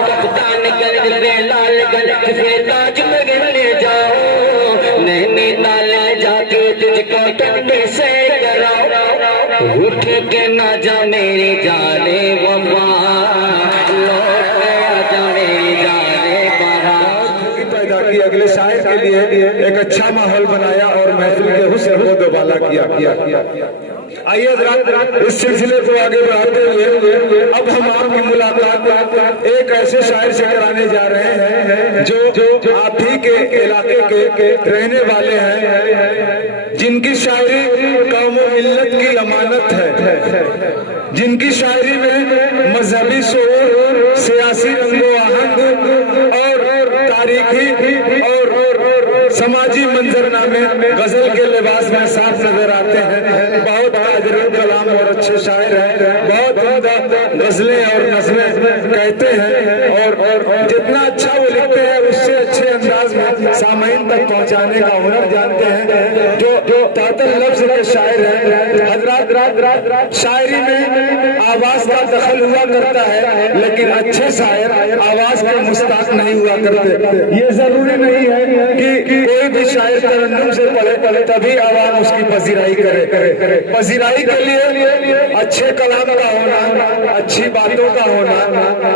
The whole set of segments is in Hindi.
कप्तान गंज पे लाल गंज से ताज महल ले जाओ, नैनीताल जाके तुझको ठंडे से कराओ, उठ के ना जा मेरी जाने वफा, लौट के आ जा मेरी जाने बारात। पैदा की अगले शायर के लिए एक अच्छा माहौल बनाया और महफिल के हुस्न को दोबाला किया। आइए इस सिलसिले को आगे बढ़ाते हुए अब हम आपकी मुलाकात एक ऐसे शायर से कराने जा रहे हैं जो आप ही के इलाके के रहने वाले हैं, जिनकी शायरी कौम व मिल्लत की अमानत है, जिनकी शायरी में मजहबी शऊर, सियासी रंगो आहंग और तारीखी और समाजी मंजरनामे गजल के लिबास में साफ नजर आते हैं। बहुत कादिर कलाम और अच्छे शायर हैं, बहुत गजलें और नज़में कहते हैं और जितना अच्छा वो लिखते हैं उससे अच्छे अंदाज में सामईन तक पहुंचाने का हुनर जानते हैं। जो तातर लफ्ज के शायर हैं हजरात, शायरी में आवाज का दखल हुआ करता है, लेकिन अच्छे शायर आवाज के मुस्ताक नहीं हुआ करते। ये जरूरी नहीं है कि कोई भी शायर तरन्नुम से पढ़े तभी आवाम उसकी पजीराई करे। पजीराई के लिए अच्छे कलाम का होना, अच्छी बातों का होना,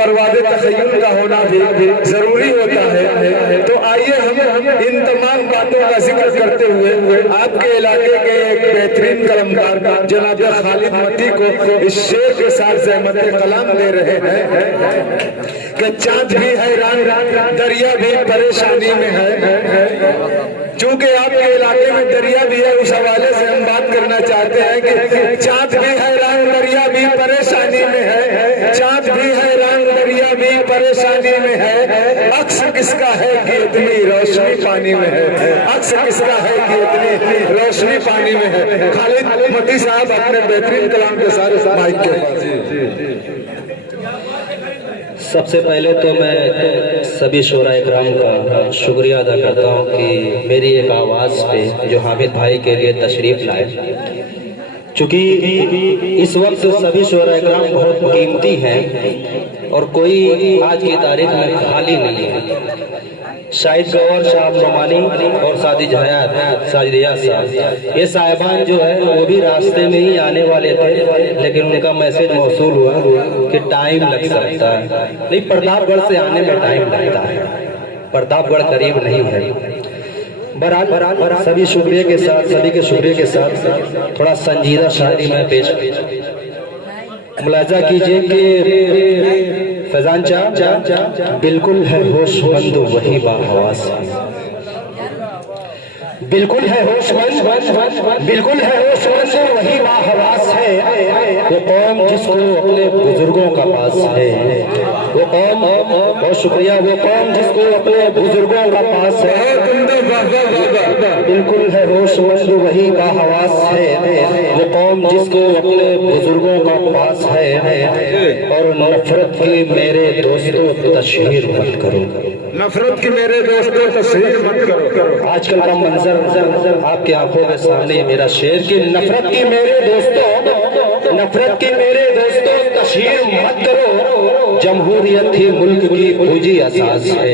परवादे तखय्युल का होना भी जरूरी होता है। तो आइए हम इन तमाम बातों का जिक्र करते हुए आपके इलाके के एक बेहतरीन कलमकार जनाब खालिद मती को इस शेर के साथ ज़हमत कलाम दे रहे हैं कि चांद भी हैरान, दरिया भी परेशानी में है। चूंकि आपके इलाके में दरिया भी है, उस हवाले से हम बात करना चाहते हैं कि चांद भी हैरान, दरिया भी परेशानी में है, चांद भी हैरान, दरिया भी परेशानी में है, अक्स किसका है कि इतनी रोशनी पानी में है, अक्स किसका है कि इतनी रोशनी पानी में है। खालिद मती साहब अपने बेहतरीन कलाम के साथ माइक के पास। सबसे पहले तो मैं सभी शोरा इकराम का शुक्रिया अदा करता हूँ कि मेरी एक आवाज़ पे जो हामिद भाई के लिए तशरीफ़ लाए। चूँकि इस वक्त सभी शोरा इकराम बहुत कीमती हैं और कोई आज की तारीख में खाली नहीं है। शाहिद गौहर शाह रोमानी और साजिद हयात, साजिदिया साहब, ये साहिबान जो है वो भी रास्ते में ही आने वाले थे, लेकिन उनका मैसेज मौसूल हुआ कि टाइम लग सकता है। नहीं, प्रतापगढ़ से आने में टाइम लगता है, प्रतापगढ़ करीब नहीं है। बहरहाल सभी शुक्रिया के साथ, सभी के शुक्रिया के साथ थोड़ा संजीदा शायरी में पेश मुलाजा कीजिए कि फैजान चा बिल्कुल है होशमंद वही बाहवास, बिल्कुल है होशमंद, बिल्कुल है होशमंद वही बाहवास है। वो कौम जिसको अपने बुजुर्गों का पास है, वो कौम, बहुत शुक्रिया, वो कौम जिसको अपने बुजुर्गों का पास है। बिल्कुल है होशमंद वही बाहवास है, वो कौम जिसको अपने बुजुर्गों का पास है। और नफरत की मेरे दोस्तों तशहीर मत करो, नफरत की मेरे दोस्तों तशहीर मत करो। आजकल का मंजर आपकी आंखों के सामने मेरा शेर की नफरत की मेरे दोस्तों, नफरत की मेरे दोस्तों तशहीर मत करो। जमहूरियत ही मुल्क की पूंजी असास है,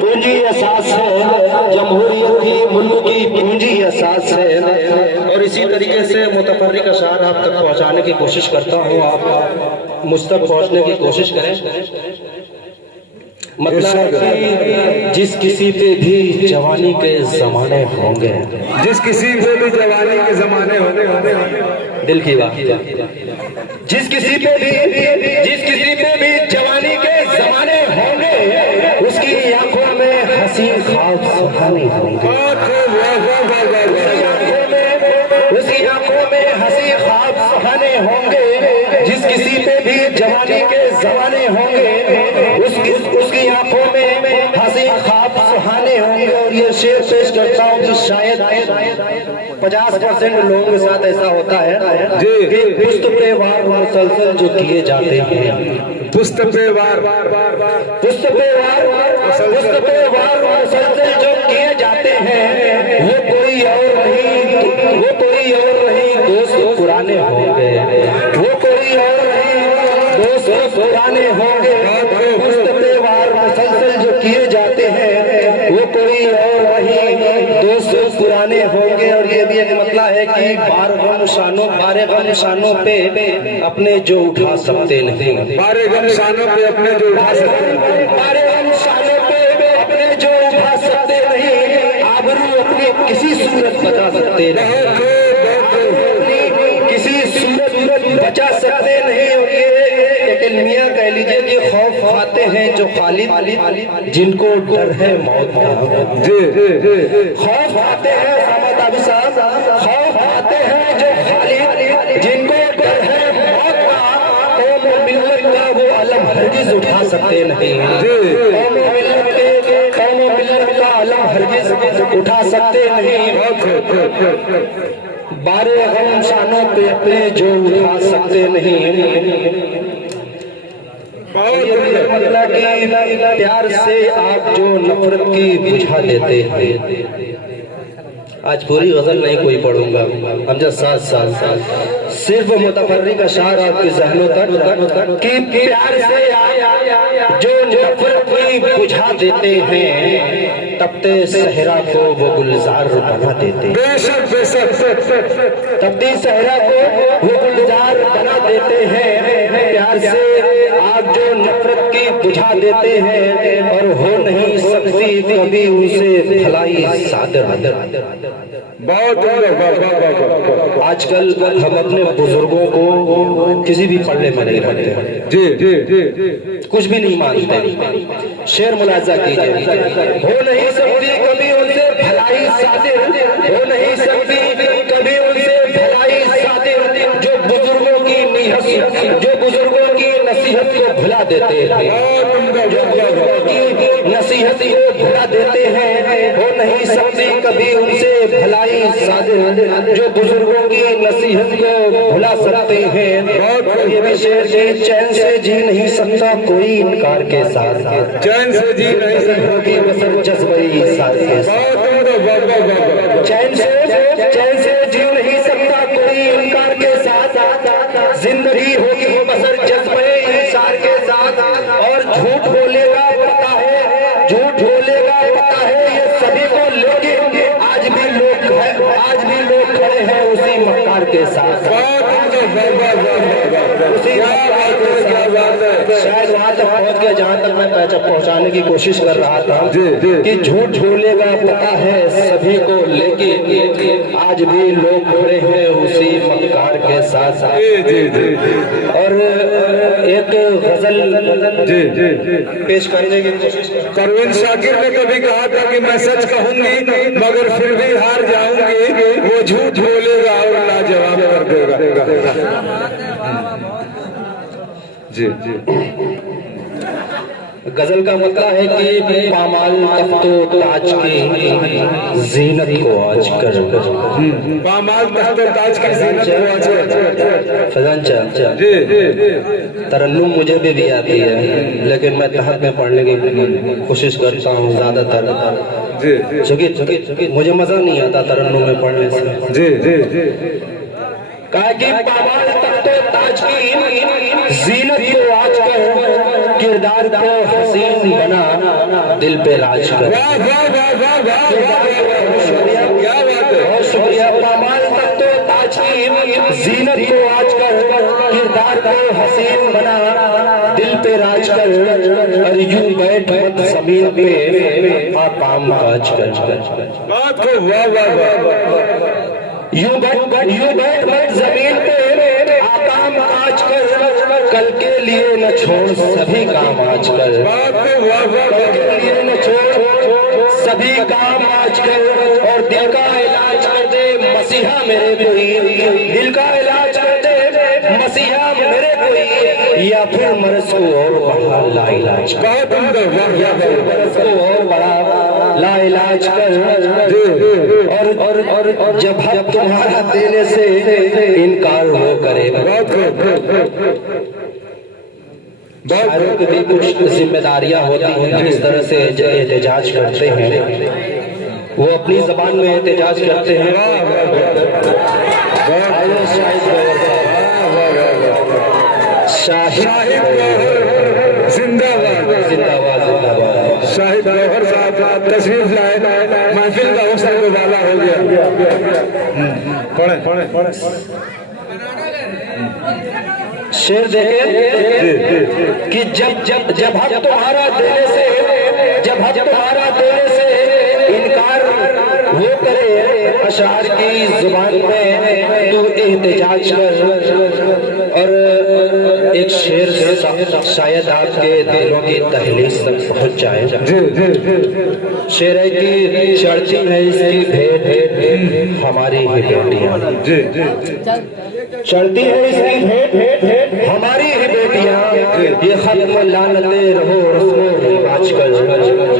पूंजी असास है, जमहूरियत ही मुल्क की पूंजी असास है। और इसी तरीके से मुतफर्रिक अशार आप तक पहुंचाने की कोशिश करता हूँ, आप मुझ तक पहुंचने की कोशिश करें। मतलब कि जिस किसी पे भी जवानी के जमाने होंगे, जिस किसी पे भी जवानी के जमाने होंगे, दिल की बात, जिस किसी पे भी जवानी के जमाने होंगे, उसकी आंखों में हंसी ख्वाब सुहाने होंगे, उसकी आंखों में हंसी ख्वाब सुहाने होंगे। जिस किसी पे भी जवानी के जमाने होंगे, उसकी आंखों में हंसी ख्वाब सुहाने होंगे। और ये शेर पेश करता हूँ कि शायद 50% लोगों के साथ ऐसा होता है कि पुश्त पे वार मुसलसल जो किए जाते हैं, पुश्त पे वार मुसलसल जो किए जाते हैं, वो कोई और नहीं दोस्त पुराने होंगे, वो कोई और नहीं दोस्त पुराने होंगे, मुस्तफेवार मुसलसल जो किए जाते हैं वो कोई और नहीं, दोस्त पुराने होंगे। और ये भी एक मतलब है कि बारे गम निशानों पे अपने जो उठा सकते नहीं, बारे गम निशानों पे अपने जो उठा सकते हैं, बारे गम निशानों पे अपने जो उठा सकते नहीं, आबरू अपनी किसी सूरत बचा सकते नहीं, किसी सूरत बचा सकते नहीं। और ये एक अलमिया कह लीजिए कि खौफ खाते हैं जो खालिद जिनको डर है मौत का, खौफ खाते हैं खौफ खाते हैं जो खालिद जिनको डर है मौत का, कौम और मिल्लत का वो अलम हरगिज उठा सकते नहीं, कौम और मिल्लत का अलम हरगिज उठा सकते नहीं। बारे गम शानों पे अपने जो उठा सकते नहीं। मतलब कि प्यार से आप जो नफरत की बुझा देते हैं। आज पूरी गजल नहीं कोई पढ़ूंगा, हम जब 7 साल सिर्फ मुतफर्रिक अशार आपके जहनों तक कि प्यार से जो नफरत की बुझा देते हैं, तपते सहरा को वो गुलजार बना देते हैं, तपती सहरा को वो गुलजार बना देते हैं। प्यार से आप जो नफरत की बुझा देते हैं और हो नहीं सकती कभी उनसे भलाई सादर। आजकल हम अपने बुजुर्गों को किसी भी पल्ले में नहीं रखते, जी कुछ भी नहीं मानते। शेर मुलाजा कीजिए, हो नहीं सकती कभी उनसे भलाई सादिर, हो नहीं सकती कभी उनसे भलाई सादिर, जो बुजुर्गों की नसीहत को भुला देते हैं, जो बुजुर्गों की नसीहत को भुला देते हैं। हो नहीं सकती कभी उनसे भलाई सादिर, जो बुजुर्गों की नसीहत को भुला सकते हैं। ये भी शेर चैन से जी नहीं सकता कोई इनकार के साथ, चैन से जी नहीं होगी बसर जज्बई साथ के साथ, चैन से जी नहीं सकता कोई इनकार के साथ, जिंदगी होगी बसर जज्बे इंसार के साथ। और झूठ बोलेगा पता है, झूठ बोलेगा पता है ये सभी को, लेकिन आज भी लोग खड़े हैं उसी मक्कार के साथ, उसी मक्कार के साथ। शायद वहां तक पहुंच गया जहां तक मैं पहुंचाने की कोशिश कर रहा था कि झूठ बोलेगा पता है सभी को, लेकिन आज भी लोग खड़े हैं उसी मक्कार के साथ। और एक गजल पेश करने की कोशिश। परवीन शाकिर ने कभी कहा था कि मैं सच कहूंगी मगर फिर भी हार जाऊंगी, वो झूठ बोलेगा और लाजवाब कर देगा। जी गजल का मतलब है कि पामाल तख्तो ताज की जीनत को आज कर, पामाल तख्तो ताज की जीनत को आज कर। फजान तरन्नुम मुझे भी आती है, लेकिन मैं तहत में पढ़ने की कोशिश करता हूँ ज्यादातर, क्योंकि मुझे मजा नहीं आता तरन्नुम में पढ़ने से। कहा कि पामाल तख्तो ताज की जीनत को आज कर, किरदार को हसीन बना, दिल पे राज कर। बहुत शुक्रिया। पामाल तख्तो ताज की जीनत को आज कर, किरदार को हसीन बना, दिल पे राज कर। और यूं बैठ जमीन पे आकाम काज कर, यूं बैठ जमीन पे आकाम काज कर, कल के लिए न छोड़ सभी काम आज कर, कल के लिए न छोड़ सभी काम आज कर। और दिल का इलाज कर दे मसीहा मेरे कोई, दिल का इलाज कर दे मसीहा मेरे कोई, या फिर मर्ज को और बढ़ा ला इलाज कर, या फिर मर्ज को और बढ़ा ला इलाज कर। और जब हम तुम्हारा देने से इनकार वो करेगा। शायरों की भी कुछ जिम्मेदारियां होती हैं, जिस तरह से एहतजाज करते हैं वो अपनी जबान में एहतजाज करते हैं। शाहिद गौहर जिंदाबाद। जिंदाबाद जिंदाबाद। शाहिद गौहर साहब तशरीफ लाए, महफिल का हुस्न दुबाला हो गया। पढ़े शेर देखे कि जब हम तुम्हारा देने से इनकार वो करे, अशार की जुबान में तू एहतजाज कर। और एक शेर शायद आपके दिलों की तहलीस तक पहुंच जाए। शेर है कि चढ़ती है इसकी भेंट हमारी ही बेटियां, चढ़ती है इसकी भेंट हमारी ही बेटियां। ये खत्म लानते रहो रस्मो रिवाज कर,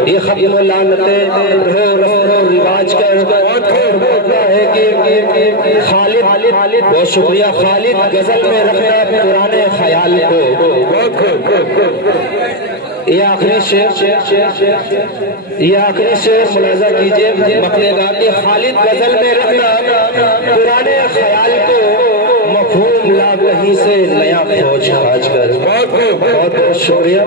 ये खत्म लानते रहो रस्मो रिवाज कर। और बोलता है कि खालिद बहुत शुक्रिया खालिद, गजल में रखना पुराने ख्याल को। ये आखिरी शेर मुलाजा कीजिए, मकलेगा कि खालिद गजल में रखना पुराने ख्याल को, मफहूम ला वहीं से नया खोज आज कर। बहुत बहुत शुक्रिया।